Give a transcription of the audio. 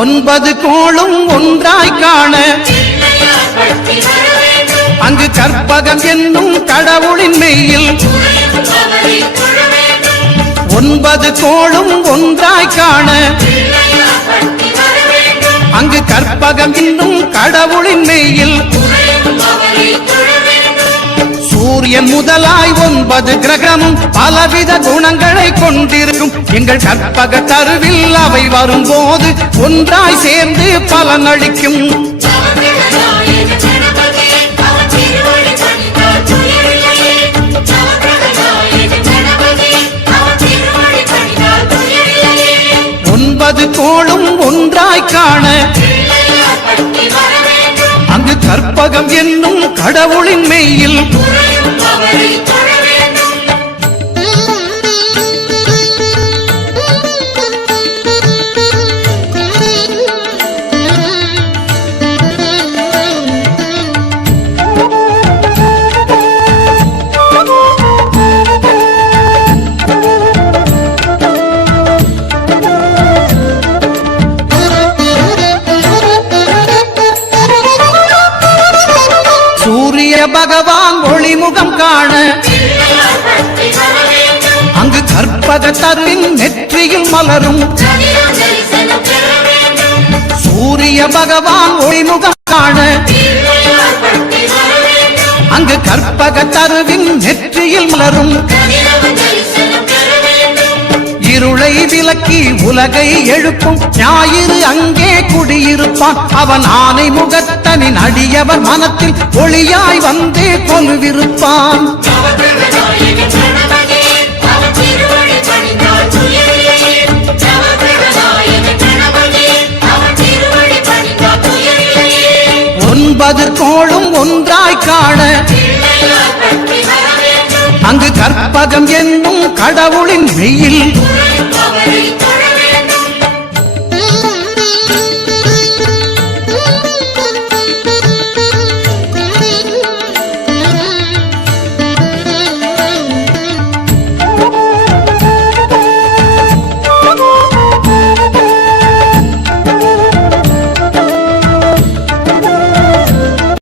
ஒன்பது கோளும் ஒன்றாய் காண அங்கு கற்பகம் என்னும் கடவுளின் மெய்யில் ஒன்பது கோளும் ஒன்றாய் காண அங்கு கற்பகம் என்னும் கடவுளின் மெய்யில் சூரியன் முதலாய் ஒன்பது கிரகமும் பலவித குணங்களை கொண்டிருக்கும் எங்கள் கற்பக தருவில் அவை வரும்போது ஒன்றாய் சேர்ந்து பலனளிக்கும். ஒன்பது கோளும் ஒன்றாய் காண அங்கு கற்பகம் என்னும் கடவுளின் மெய்யில் பகவான் ஒளிமுகம் காண அங்கு கற்பக தருவின் நெற்றியில் மலரும் சூரிய பகவான் ஒளிமுகம் காண அங்கு கற்பக தருவின் நெற்றியில் மலரும் இருளை விலக்கி உலகை எழுப்பும் ஞாயிறு அங்கே குடியிருப்பான் அவன் ஆனை முகத்தனின் அடியவர் மனத்தில் ஒளியாய் வந்து கொலுவிருப்பான். ஒன்பது கோளும் ஒன்றாய் காண அங்கு கற்பகம் என்னும் கடவுளின் மெய்யில்